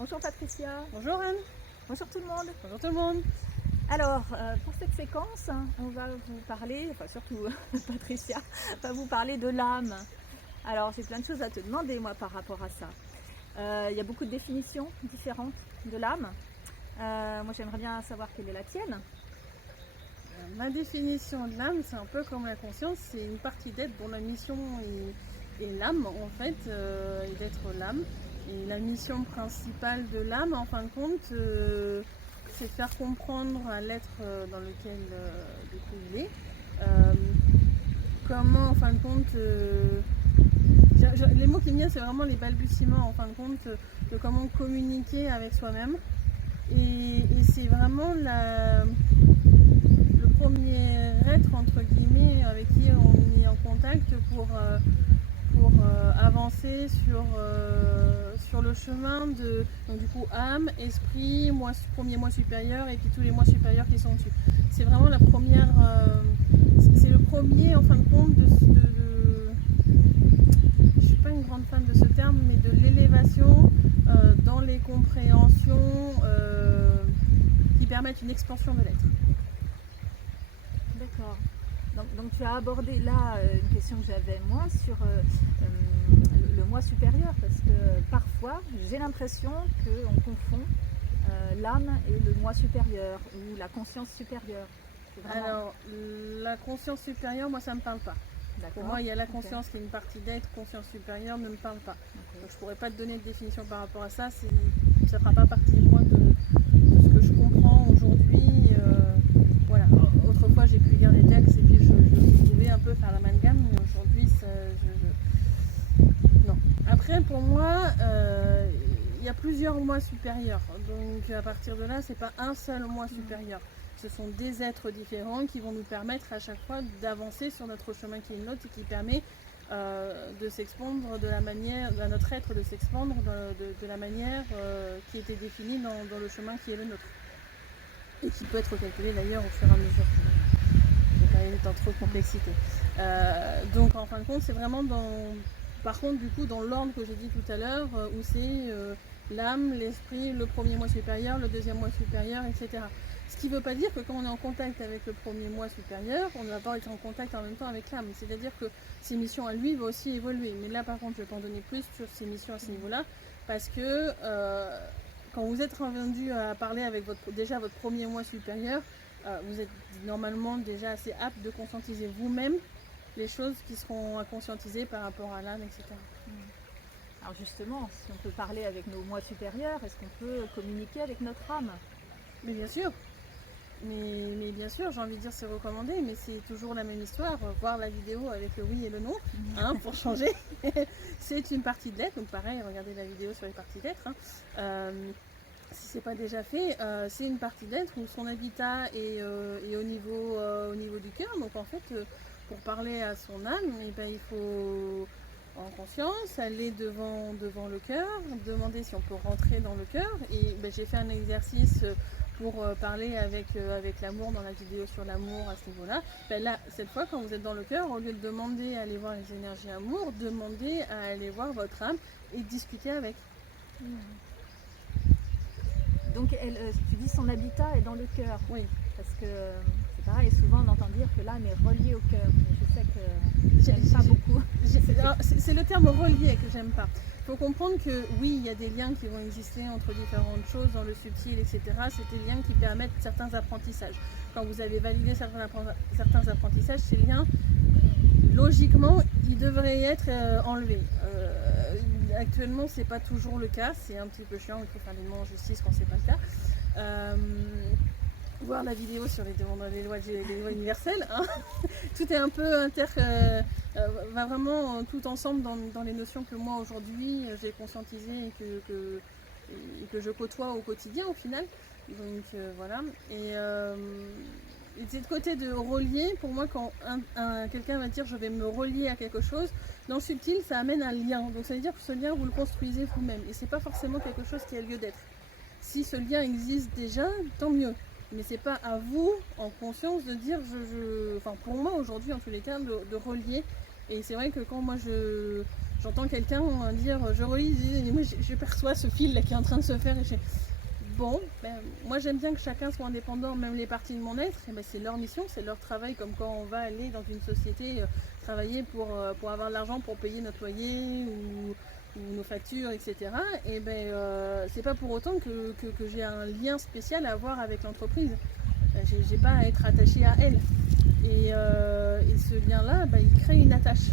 Bonjour Patricia. Bonjour Anne. Bonjour tout le monde. Bonjour tout le monde. Alors, pour cette séquence, on va vous parler, enfin surtout Patricia, va vous parler de l'âme. Alors, j'ai plein de choses à te demander, moi, par rapport à ça. Il y a beaucoup de définitions différentes de l'âme. Moi, j'aimerais bien savoir quelle est la tienne. Ma définition de l'âme, c'est un peu comme la conscience, c'est une partie d'être dont la mission est l'âme, en fait, et d'être l'âme. Et la mission principale de l'âme, en fin de compte, c'est de faire comprendre à l'être dans lequel du coup, il est, comment, en fin de compte, les mots qui me viennent, c'est vraiment les balbutiements, en fin de compte, de comment communiquer avec soi-même. Et c'est vraiment le premier être, entre guillemets, avec qui on est en contact pour avancer sur le chemin de, donc du coup, âme, esprit, premier moi supérieur et puis tous les mois supérieurs qui sont dessus. C'est vraiment la première, c'est le premier, en fin de compte, je suis pas une grande fan de ce terme, mais de l'élévation dans les compréhensions qui permettent une expansion de l'être. D'accord. Donc tu as abordé là une question que j'avais moi sur le moi supérieur, parce que parfois j'ai l'impression qu'on confond l'âme et le moi supérieur ou la conscience supérieure. Vraiment... Alors, la conscience supérieure, moi ça me parle pas. Pour moi, il y a la conscience qui est une partie d'être, conscience supérieure ne me parle pas. Okay. Donc je pourrais pas te donner de définition par rapport à ça, ça ne fera pas partie de moi de ce que je comprends aujourd'hui. Voilà. Autrefois j'ai pu lire des textes et puis je pouvais un peu faire l'amalgame, mais aujourd'hui non. Après pour moi, il y a plusieurs moi supérieurs. Donc à partir de là, c'est pas un seul moi supérieur. Ce sont des êtres différents qui vont nous permettre à chaque fois d'avancer sur notre chemin qui est le nôtre et qui permet de s'expandre de la manière, à notre être de s'expandre de la manière qui était définie dans le chemin qui est le nôtre. Et qui peut être calculé d'ailleurs au fur et à mesure. Je vais pas aller dans trop de complexité. Donc en fin de compte, c'est vraiment par contre du coup dans l'ordre que j'ai dit tout à l'heure, où c'est l'âme, l'esprit, le premier moi supérieur, le deuxième moi supérieur, etc. Ce qui ne veut pas dire que quand on est en contact avec le premier moi supérieur, on ne va pas être en contact en même temps avec l'âme. C'est-à-dire que ses missions à lui vont aussi évoluer. Mais là par contre, je vais pas en donner plus sur ses missions à ce niveau-là, parce que quand vous êtes revenu à parler avec votre premier moi supérieur, vous êtes normalement déjà assez apte de conscientiser vous-même les choses qui seront à conscientiser par rapport à l'âme, etc. Alors justement, si on peut parler avec nos moi supérieurs, est-ce qu'on peut communiquer avec notre âme? Mais bien sûr. Mais bien sûr, j'ai envie de dire c'est recommandé, mais c'est toujours la même histoire. Voir la vidéo avec le oui et le non, hein, pour changer. C'est une partie de l'être, donc pareil, regardez la vidéo sur les parties d'être. Hein. Si ce n'est pas déjà fait, c'est une partie d'être où son habitat est au niveau du cœur. Donc en fait, pour parler à son âme, eh ben, il faut en conscience aller devant le cœur, demander si on peut rentrer dans le cœur. Et ben, j'ai fait un exercice pour parler avec l'amour dans la vidéo sur l'amour à ce niveau-là. Ben là, cette fois, quand vous êtes dans le cœur, au lieu de demander à aller voir les énergies amour, demandez à aller voir votre âme et discuter avec. Donc, tu dis son habitat est dans le cœur. Oui. Parce que c'est pareil, souvent on entend dire que l'âme est reliée au cœur. Mais je sais que j'aime pas beaucoup. C'est le terme relié que j'aime pas. Il faut comprendre que oui, il y a des liens qui vont exister entre différentes choses dans le subtil, etc. C'est des liens qui permettent certains apprentissages. Quand vous avez validé certains apprentissages, ces liens, logiquement, ils devraient être enlevés. Actuellement, c'est pas toujours le cas, c'est un petit peu chiant, il faut faire des mots en justice quand c'est pas le cas. Voir la vidéo sur les lois universelles, hein. Tout est un peu va vraiment tout ensemble dans les notions que moi aujourd'hui j'ai conscientisées et que je côtoie au quotidien au final. Donc voilà. Et c'est le côté de relier, pour moi, quand quelqu'un va dire je vais me relier à quelque chose, dans le subtil, ça amène un lien. Donc ça veut dire que ce lien, vous le construisez vous-même. Et c'est pas forcément quelque chose qui a lieu d'être. Si ce lien existe déjà, tant mieux. Mais c'est pas à vous, en conscience, de dire enfin pour moi aujourd'hui, en tous les cas, de relier. Et c'est vrai que quand moi j'entends quelqu'un dire je relis, moi je perçois ce fil là qui est en train de se faire et bon, moi j'aime bien que chacun soit indépendant, même les parties de mon être, et c'est leur mission, c'est leur travail, comme quand on va aller dans une société travailler pour avoir de l'argent pour payer notre loyer ou nos factures, etc. Et c'est pas pour autant que j'ai un lien spécial à avoir avec l'entreprise. J'ai pas à être attachée à elle. Et ce lien-là, il crée une attache.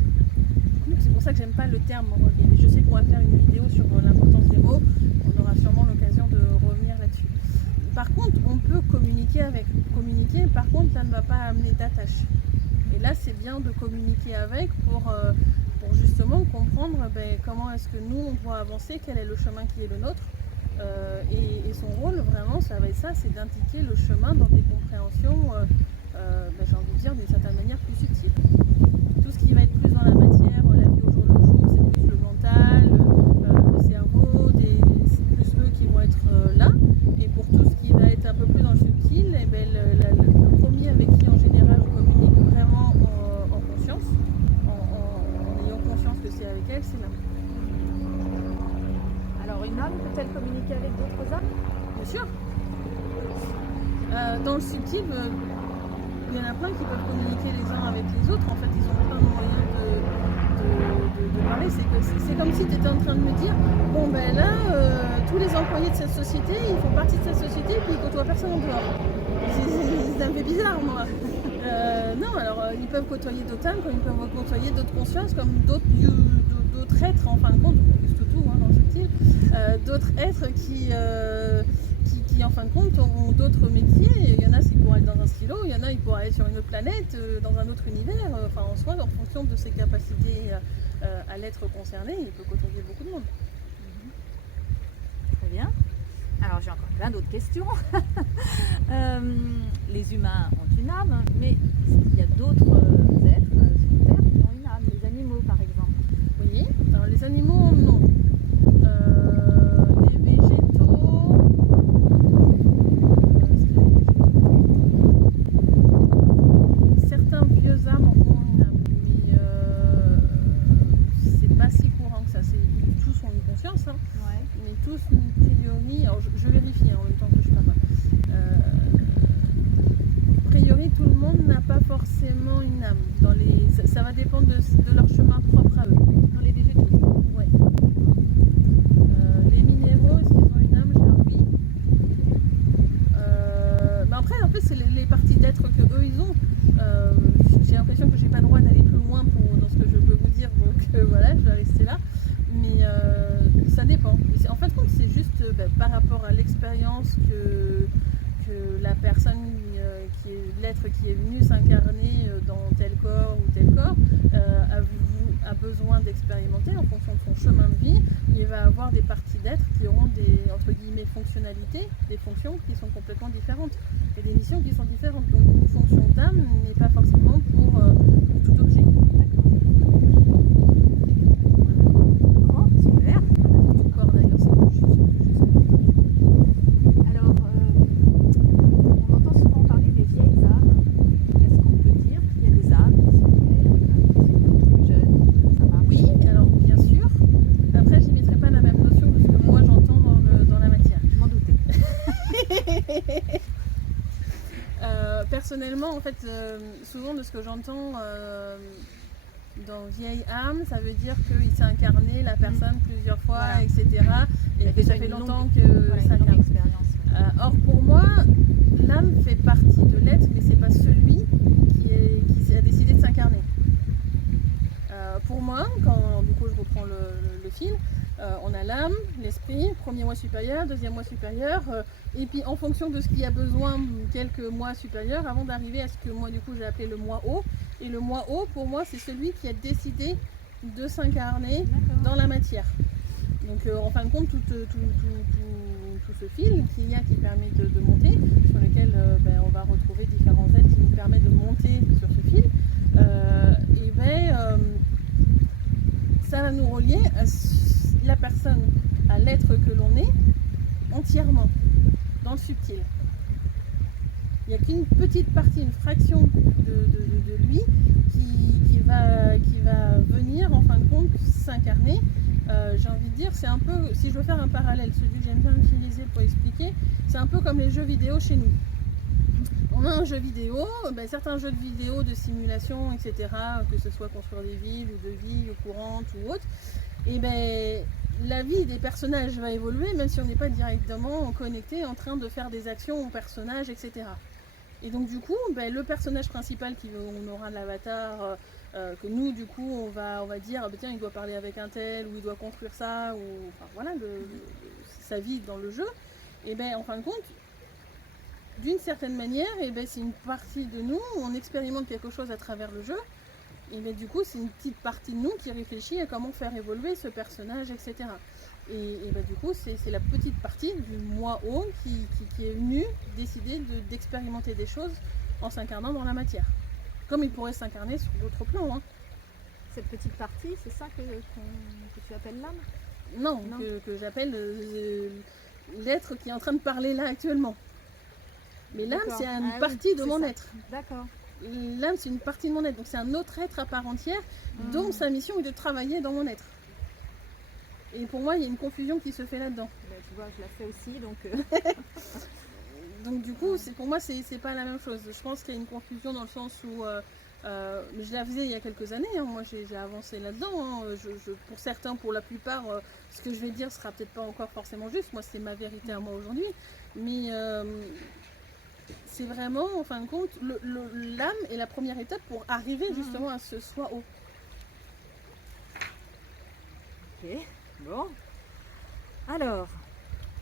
C'est pour ça que j'aime pas le terme. Je sais qu'on va faire une vidéo sur l'importance des mots. On aura sûrement l'occasion de revenir là-dessus. Par contre, on peut communiquer avec. Communiquer, par contre, ça ne va pas amener d'attache. Et là, c'est bien de communiquer avec pour justement comprendre comment est-ce que nous, on doit avancer, quel est le chemin qui est le nôtre. Et son rôle, vraiment, ça va être ça, c'est d'indiquer le chemin dans des compréhensions, j'ai envie de dire, d'une certaine manière plus subtiles. Tout ce qui va être plus dans la matière, la vie au jour le jour, c'est plus le mental, le cerveau, c'est plus eux qui vont être là. Et pour tout ce qui va être un peu plus dans le subtil, le premier avec qui en général on communique vraiment en conscience, en ayant conscience que c'est avec elle, c'est l'âme. Alors une âme peut-elle communiquer avec d'autres âmes? Bien sûr. Dans le subtil, il y en a plein qui peuvent communiquer les uns avec les autres. En fait, ils ont plein de moyens de parler. C'est comme si tu étais en train de me dire, bon là, tous les employés de cette société, ils font partie de cette société et puis ils côtoient personne en dehors. Ça me fait bizarre, moi. Non, alors ils peuvent côtoyer d'autres âmes, comme ils peuvent côtoyer d'autres consciences, comme d'autres êtres, en fin de compte, juste tout dans le subtil, d'autres êtres qui en fin de compte ont d'autres métiers. Il y en a qui pourraient être dans un stylo, il y en a qui pourraient être sur une autre planète, dans un autre univers. En soi, en fonction de ses capacités à l'être concerné, il peut côtoyer beaucoup de monde. Très bien. Alors j'ai encore plein d'autres questions. Les humains ont une âme, mais il y a d'autres êtres sur Terre qui ont une âme. Les animaux par exemple. Oui, alors les animaux, non. Les végétaux, certains vieux âmes ont une âme, mais c'est pas si courant que ça. Tous ont une conscience, hein, Ouais. mais tous, a priori, alors je vérifie en même temps que je parle. A priori, tout le monde n'a pas forcément une âme. Ça va dépendre de leur chemin propre à eux. Dans les végétaux. Ouais. Les minéraux, est-ce qu'ils ont une âme? Je dirais oui. Après, en fait, c'est les parties d'être que eux ils ont. J'ai l'impression que j'ai pas le droit d'aller plus loin dans ce que je peux vous dire, donc voilà, je vais rester là. Mais ça dépend. En fait, c'est juste par rapport à l'expérience que la personne qui est l'être qui est venu s'incarner dans tel corps ou tel corps a besoin d'expérimenter en fonction de son chemin de vie. Il va avoir des parties d'être qui auront des, entre guillemets, fonctionnalités, des fonctions qui sont complètement différentes et des missions qui sont différentes. Donc une fonction d'âme n'est pas forcément pour tout objet. Oh, super. Tout corps d'ailleurs, c'est juste. Alors, on entend souvent parler des vieilles âmes. Est-ce qu'on peut dire qu'il y a des âmes qui sont plus jeunes? Ça marche? Oui, alors bien sûr. Après, je n'y mettrai pas la même notion de ce que moi j'entends dans la matière. Je m'en doutais. Personnellement, en fait, souvent de ce que j'entends dans vieille âme, ça veut dire qu'il s'est incarné la personne plusieurs fois, Voilà. etc. Et que ça fait longtemps que Voilà, ça une longue incarne. expérience. Or, pour moi, l'âme fait partie de l'être, mais c'est pas celui qui a décidé de s'incarner. Pour moi, quand du coup je reprends le fil, on a l'âme, l'esprit, premier moi supérieur, deuxième moi supérieur, et puis en fonction de ce qu'il y a besoin, quelques mois supérieurs, avant d'arriver à ce que moi du coup j'ai appelé le moi haut. Et le moi haut, pour moi, c'est celui qui a décidé de s'incarner dans la matière. Donc en fin de compte, tout ce fil qui permet de monter, sur lequel on va retrouver différents aides qui nous permettent de monter sur ce fil, ça va nous relier à la personne, à l'être que l'on est, entièrement, dans le subtil. Il n'y a qu'une petite partie, une fraction de lui qui va venir en fin de compte s'incarner. J'ai envie de dire, c'est un peu, si je veux faire un parallèle, celui que j'aime bien utiliser pour expliquer, c'est un peu comme les jeux vidéo chez nous. On a un jeu vidéo, certains jeux de vidéo de simulation, etc., que ce soit construire des villes ou de villes courantes ou autres, et la vie des personnages va évoluer même si on n'est pas directement connecté en train de faire des actions aux personnages, etc. Et donc du coup, le personnage principal on aura l'avatar, que nous du coup on va dire tiens, il doit parler avec un tel, ou il doit construire ça, ou enfin voilà sa vie dans le jeu, et en fin de compte, d'une certaine manière, c'est une partie de nous, on expérimente quelque chose à travers le jeu, et du coup c'est une petite partie de nous qui réfléchit à comment faire évoluer ce personnage, etc. Et du coup c'est la petite partie du moi haut qui est venue décider d'expérimenter des choses en s'incarnant dans la matière. Comme il pourrait s'incarner sur d'autres plans. Hein. Cette petite partie, c'est ça que tu appelles l'âme? Non, que j'appelle l'être qui est en train de parler là actuellement. Mais l'âme, c'est une partie de mon être. D'accord. L'âme, c'est une partie de mon être. Donc c'est un autre être à part entière dont sa mission est de travailler dans mon être. Et pour moi, il y a une confusion qui se fait là-dedans. Tu vois, je la fais aussi, donc... Donc du coup, pour moi, c'est pas la même chose. Je pense qu'il y a une confusion dans le sens où... je la faisais il y a quelques années, hein. Moi j'ai avancé là-dedans. Hein. Pour certains, pour la plupart, ce que je vais dire sera peut-être pas encore forcément juste. Moi, c'est ma vérité à moi aujourd'hui. Mais... c'est vraiment, en fin de compte, l'âme est la première étape pour arriver justement à ce soi haut. Ok, bon. Alors,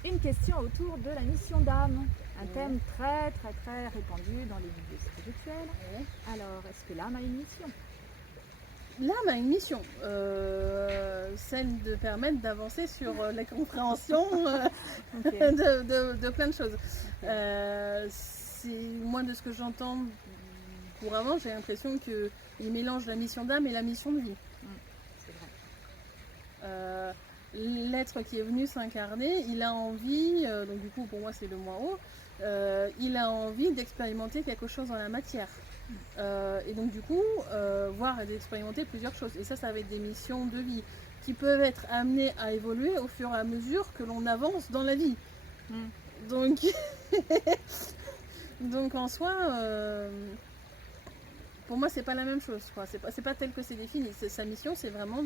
une question autour de la mission d'âme. Un thème très très très répandu dans les milieux spirituels. Alors, est-ce que l'âme a une mission? L'âme a une mission, celle de permettre d'avancer sur la compréhension de plein de choses. Moi, de ce que j'entends couramment, j'ai l'impression qu'il mélange la mission d'âme et la mission de vie. C'est vrai. L'être qui est venu s'incarner, il a envie, donc du coup pour moi c'est le moi haut, il a envie d'expérimenter quelque chose dans la matière. Et donc du coup, voir et d'expérimenter plusieurs choses. Et ça va être des missions de vie qui peuvent être amenées à évoluer au fur et à mesure que l'on avance dans la vie. Donc, donc en soi, pour moi c'est pas la même chose, quoi. C'est pas tel que c'est défini. Sa mission, c'est vraiment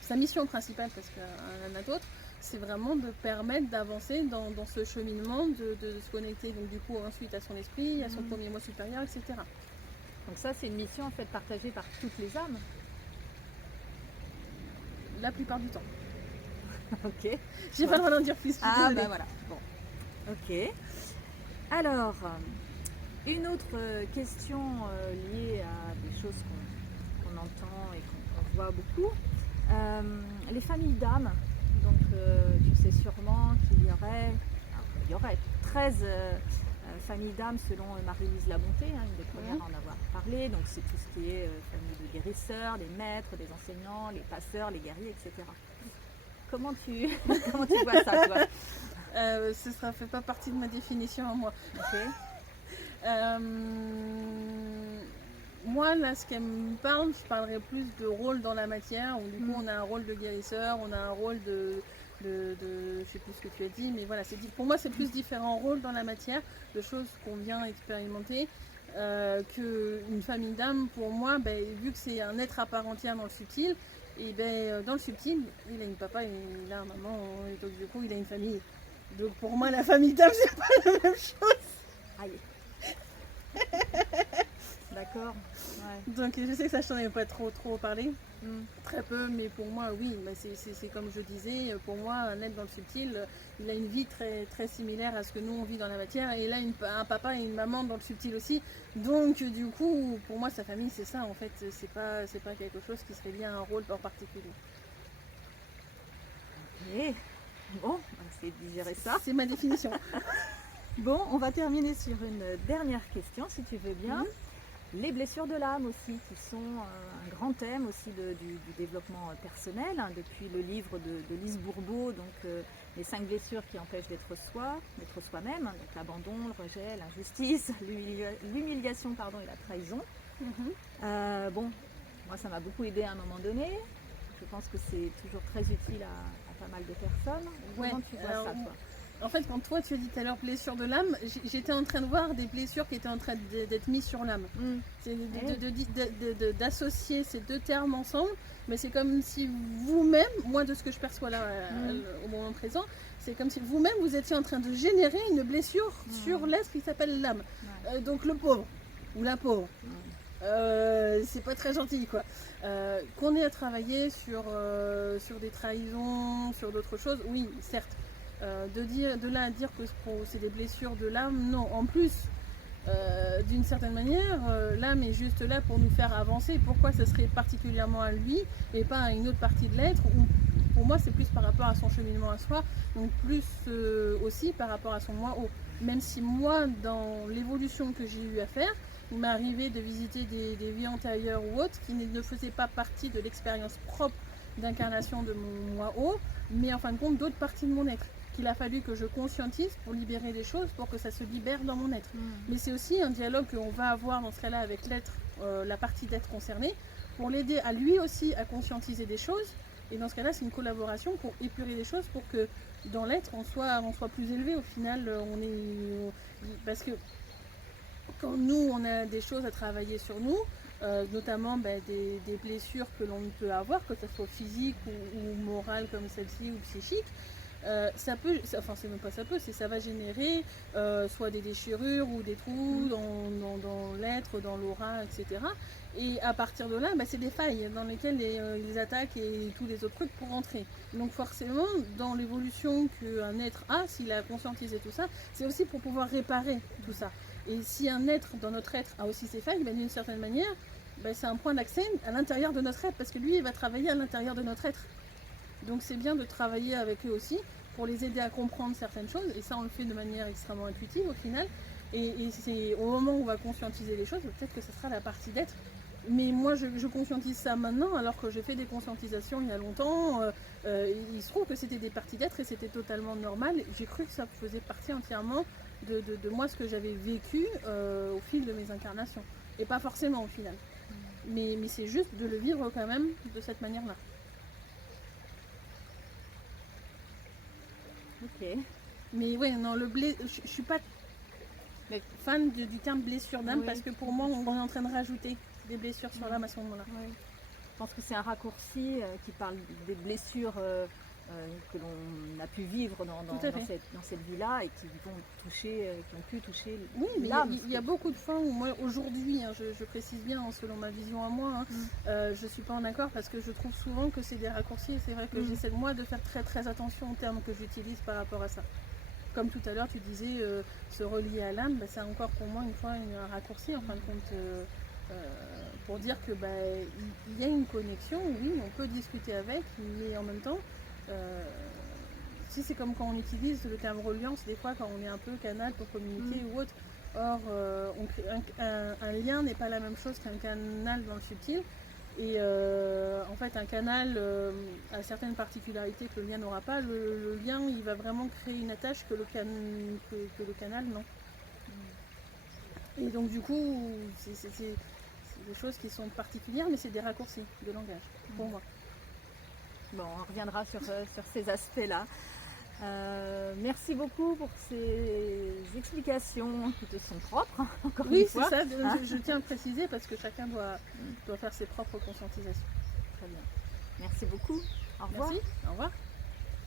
sa mission principale, parce qu'il y en a d'autres, c'est vraiment de permettre d'avancer dans ce cheminement, de se connecter donc du coup ensuite à son esprit, à son premier moi supérieur, etc. Donc ça, c'est une mission en fait partagée par toutes les âmes. La plupart du temps. Ok. J'ai pas le droit d'en dire plus. Voilà. Bon. Ok. Alors, une autre question liée à des choses qu'on entend et qu'on voit beaucoup. Les familles d'âmes. Donc, tu sais sûrement qu'il y aurait 13 famille d'âmes selon Marie-Louise Labonté, une des premières à en avoir parlé. Donc c'est tout ce qui est famille de guérisseurs, des maîtres, des enseignants, les passeurs, les guerriers, etc. Comment tu vois ça, toi? Ça fait pas partie de ma définition à moi. Okay. Moi, là, ce qu'elle me parle, je parlerais plus de rôle dans la matière, où du coup on a un rôle de guérisseur, on a un rôle de je sais plus ce que tu as dit, mais voilà, pour moi c'est plus différents rôles dans la matière, de choses qu'on vient expérimenter, qu'une famille d'âmes. Pour moi, vu que c'est un être à part entière dans le subtil, et dans le subtil, il a une papa, il a une maman, et donc du coup il a une famille. Donc pour moi la famille d'âmes c'est pas la même chose. Aïe. D'accord. Ouais. Donc je sais que ça je t'en avais pas trop parlé. Très peu, mais pour moi oui, c'est comme je disais, pour moi un être dans le subtil, il a une vie très, très similaire à ce que nous on vit dans la matière, et il a un papa et une maman dans le subtil aussi, donc du coup pour moi sa famille c'est ça en fait, c'est pas quelque chose qui serait lié à un rôle en particulier. Ok, bon, on va essayer de digérer ça. C'est ma définition. Bon, on va terminer sur une dernière question si tu veux bien. Les blessures de l'âme aussi, qui sont un grand thème aussi du développement personnel, hein, depuis le livre de Lise Bourbeau, donc les 5 blessures qui empêchent d'être soi-même, hein, donc l'abandon, le rejet, l'injustice, l'humiliation pardon, et la trahison. Bon, moi ça m'a beaucoup aidé à un moment donné. Je pense que c'est toujours très utile à pas mal de personnes. Comment tu vois ça, toi? En fait, quand toi tu as dit tout à l'heure blessure de l'âme, j'étais en train de voir des blessures qui étaient en train d'être mises sur l'âme. C'est d'associer ces 2 termes ensemble, mais c'est comme si vous-même, moi de ce que je perçois là au moment présent, c'est comme si vous-même vous étiez en train de générer une blessure sur l'être qui s'appelle l'âme. Donc le pauvre ou la pauvre. C'est pas très gentil quoi. Qu'on ait à travailler sur des trahisons, sur d'autres choses, oui, certes. De là à dire que c'est des blessures de l'âme, non. En plus, d'une certaine manière, l'âme est juste là pour nous faire avancer. Pourquoi ce serait particulièrement à lui et pas à une autre partie de l'être, ou pour moi c'est plus par rapport à son cheminement à soi, donc plus aussi par rapport à son moi haut. Même si moi, dans l'évolution que j'ai eu à faire, il m'est arrivé de visiter des vies antérieures ou autres qui ne faisaient pas partie de l'expérience propre d'incarnation de mon moi haut, mais en fin de compte d'autres parties de mon être, qu'il a fallu que je conscientise pour libérer des choses, pour que ça se libère dans mon être. Mais c'est aussi un dialogue qu'on va avoir dans ce cas-là avec l'être, la partie d'être concernée, pour l'aider à lui aussi à conscientiser des choses. Et dans ce cas-là, c'est une collaboration pour épurer les choses, pour que dans l'être, on soit plus élevé. Au final, parce que quand nous, on a des choses à travailler sur nous, notamment des blessures que l'on peut avoir, que ce soit physique ou morale comme celle-ci, ou psychique, ça va générer soit des déchirures ou des trous dans l'être, dans l'aura, etc. Et à partir de là, c'est des failles dans lesquelles les attaques et tous les autres trucs pour rentrer. Donc forcément, dans l'évolution qu'un être a, s'il a conscientisé tout ça, c'est aussi pour pouvoir réparer tout ça. Et si un être dans notre être a aussi ses failles, d'une certaine manière, c'est un point d'accès à l'intérieur de notre être, parce que lui, il va travailler à l'intérieur de notre être. Donc c'est bien de travailler avec eux aussi pour les aider à comprendre certaines choses, et ça on le fait de manière extrêmement intuitive au final, et c'est au moment où on va conscientiser les choses, peut-être que ce sera la partie d'être. Mais moi je conscientise ça maintenant, alors que j'ai fait des conscientisations il y a longtemps. Il se trouve que c'était des parties d'être et c'était totalement normal. J'ai cru que ça faisait partie entièrement de moi, ce que j'avais vécu au fil de mes incarnations, et pas forcément au final. Mais c'est juste de le vivre quand même de cette manière-là. Ok. Mais ouais, non, je suis pas fan du terme blessure d'âme, parce que pour moi, on est en train de rajouter des blessures sur l'âme à ce moment-là. Oui. Je pense que c'est un raccourci qui parle des blessures que l'on a pu vivre dans cette vie-là et qui vont toucher, qui ont pu toucher l'âme. Il y a beaucoup de fois où moi, aujourd'hui, je précise bien, selon ma vision à moi, je ne suis pas en accord, parce que je trouve souvent que c'est des raccourcis, et c'est vrai que j'essaie moi de faire très très attention aux termes que j'utilise par rapport à ça. Comme tout à l'heure tu disais, se relier à l'âme, c'est encore pour moi une fois un raccourci en fin de compte, pour dire que il y a une connexion, oui, on peut discuter avec, mais en même temps, si c'est comme quand on utilise le terme reliance, des fois quand on est un peu canal pour communiquer ou autre, or un lien n'est pas la même chose qu'un canal dans le subtil, et en fait un canal a certaines particularités que le lien n'aura pas. Le lien, il va vraiment créer une attache que le canal non. Et donc du coup c'est des choses qui sont particulières, mais c'est des raccourcis de langage pour moi. Bon, on reviendra sur ces aspects-là. Merci beaucoup pour ces explications qui te sont propres, encore une fois. Oui, c'est ça, je tiens à préciser, parce que chacun doit faire ses propres conscientisations. Très bien. Merci beaucoup. Au revoir. Merci, au revoir.